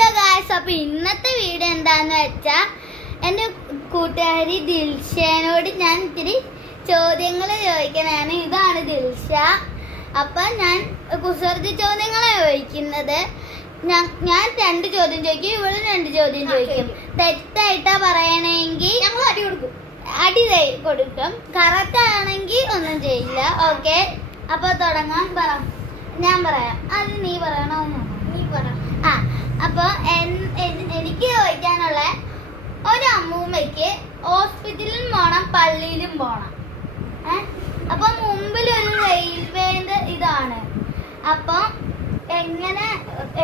Hello guys, അപ്പോൾ ഇന്നത്തെ video എന്താണെന്ന് വെച്ചാൽ എൻ്റെ കൂട്ടുകാരി ദിൽഷനോട് ഞാൻ ഇത്തിരി ചോദ്യങ്ങൾ ചോദിക്കണതാണ്. ഇതാണ് ദിൽഷ. അപ്പം ഞാൻ കുസൃതി ചോദ്യങ്ങളാണ് ചോദിക്കുന്നത്. ഞാൻ 2 ചോദ്യം ചോദിക്കും, ഇവള് 2 ചോദ്യം ചോദിക്കും. തെറ്റായിട്ടാ പറയണമെങ്കിൽ ഞങ്ങൾ അടി കൊടുക്കും. കറക്റ്റ് ആണെങ്കിൽ ഒന്നും ചെയ്യില്ല. ഓക്കെ, അപ്പോൾ തുടങ്ങാം. ഞാൻ പറയാം. അത് നീ പറയണോ? നീ പറ. അപ്പോൾ എനിക്ക് ചോദിക്കാനുള്ള, ഒരു അമ്മൂമ്മയ്ക്ക് ഹോസ്പിറ്റലിലും പോകണം, പള്ളിയിലും പോകണം. അപ്പൊ മുമ്പിലൊരു റെയിൽവേന്റെ ഇതാണ്. അപ്പൊ എങ്ങനെ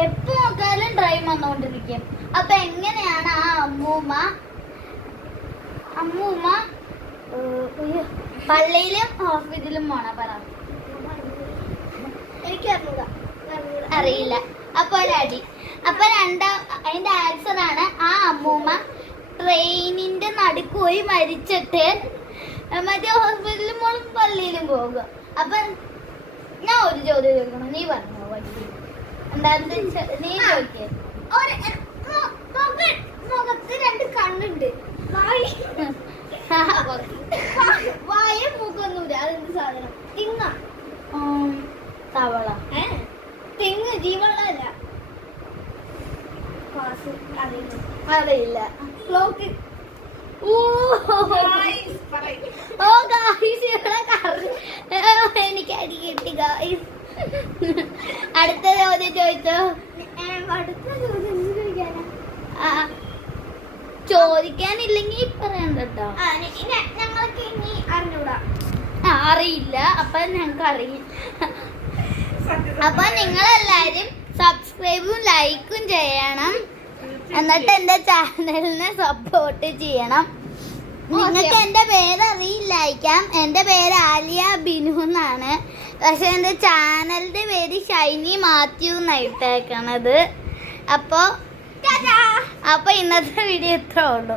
എപ്പോ നോക്കാലും ട്രെയിൻ വന്നുകൊണ്ടിരിക്കും. അപ്പൊ എങ്ങനെയാണ് ആ അമ്മൂമ്മ പള്ളിയിലും ഹോസ്പിറ്റലിലും പോണ? പറ. എനിക്ക് അറിയില്ല. അപ്പൊ ഒരടി. അപ്പൊ അതിന്റെ ആൻസർ ആണ്, ആ അമ്മൂമ്മ ട്രെയിനിന്റെ നടുക്ക് പോയി മരിച്ചിട്ട് മറ്റേ ഹോസ്പിറ്റലിലും പോലും പള്ളിയിലും പോകുക. അപ്പൊ ഞാൻ ഒരു ചോദ്യം ചോദിക്കണം, നീ പറഞ്ഞോ. എന്താന്ന് നീ ചോദിക്കേ. മുഖത്ത് 2 കണ്ണുണ്ട്, വായ മൂക്കൊന്നുമില്ല. അതെന്ത് സാധനം? തിങ്ങ? തവള? തെങ്ങ് ജീവനല്ല. അറിയില്ല. ക്ലോക്ക്? എനിക്ക് അടി കിട്ടി ഗായ്സ്. അടുത്ത ചോദ്യം ചോദിച്ചോ. ചോദിക്കാനില്ലെങ്കിൽ പറയണ്ട കേട്ടോ. ഞങ്ങൾക്ക് ഇനി അറിഞ്ഞൂടാ. അറിയില്ല. അപ്പൊ ഞങ്ങൾക്ക് അറിയില്ല. അപ്പൊ നിങ്ങളെല്ലാരും സബ്സ്ക്രൈബും ലൈക്കും ചെയ്യണം. എന്നിട്ട് എന്റെ ചാനലിനെ സപ്പോർട്ട് ചെയ്യണം. നിങ്ങൾക്ക് എന്റെ പേര് അറിയില്ലായിരിക്കാം. എന്റെ പേര് ആലിയ ബിനു എന്നാണ്. പക്ഷെ എന്റെ ചാനലിന്റെ പേര് ഷൈനി മാത്യു എന്നായിട്ടേക്കണത്. അപ്പൊ ഇന്നത്തെ വീഡിയോ ഇത്രേ ഉള്ളൂ.